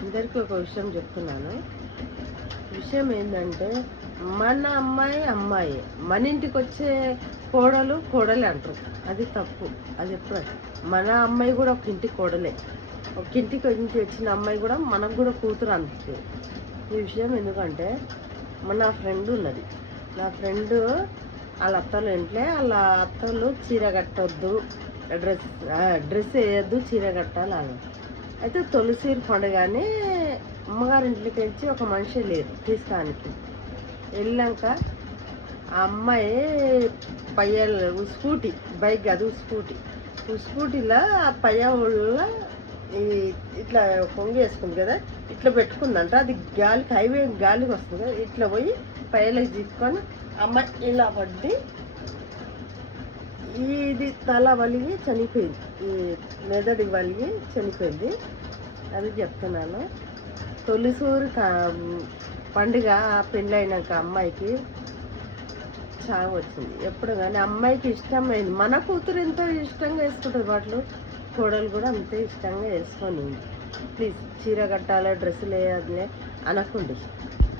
అందరికీ ఒక విషయం చెప్తున్నాను. విషయం ఏంటంటే, మన అమ్మాయి మన ఇంటికి వచ్చే కోడలే అంటారు. అది తప్పు. అది ఎప్పుడు మన అమ్మాయి కూడా ఒక ఇంటి కోడలే. ఒక ఇంటికి వచ్చిన అమ్మాయి కూడా మనకు కూడా కూతురు అనిపిస్తుంది. ఈ విషయం ఎందుకంటే, నా ఫ్రెండ్ ఉన్నది. నా ఫ్రెండ్ వాళ్ళ అత్తలు ఇంట్లో వాళ్ళ అత్తలు చీర కట్టొద్దు, డ్రెస్ వేయద్దు, చీర కట్టాలి అని. అయితే తొలిసీర పండుగని అమ్మగారింటికి వచ్చి ఒక మనిషి లేరు తీస్తానికి. వెళ్ళాక ఆ అమ్మాయి స్కూటీ, బైక్ కాదు స్కూటీలో ఆ పయ్యాళ్ళ ఇట్లా కొంగి వేసుకుంది కదా, ఇట్లా పెట్టుకుందంట. అది గాలికి హైవే గాలికి వస్తుంది కదా, ఇట్లా పోయి పయ్యలకి తీసుకొని అమ్మాయి ఇలా పడ్డి ఇది తల వలిగి చనిపోయింది, ఈ మెదడు వలిగి చనిపోయింది. అది చెప్తున్నాను. తొలిసూరు పండుగ పెళ్ళైనాక అమ్మాయికి చావు వచ్చింది. ఎప్పుడు కానీ అమ్మాయికి ఇష్టమైంది. మన కూతురు ఎంతో ఇష్టంగా వేసుకుంటుంది బట్టలు, కోడలు కూడా అంతే ఇష్టంగా వేసుకొని. ప్లీజ్ చీర కట్టాలి, డ్రెస్సులు వేయాలి అనకండి.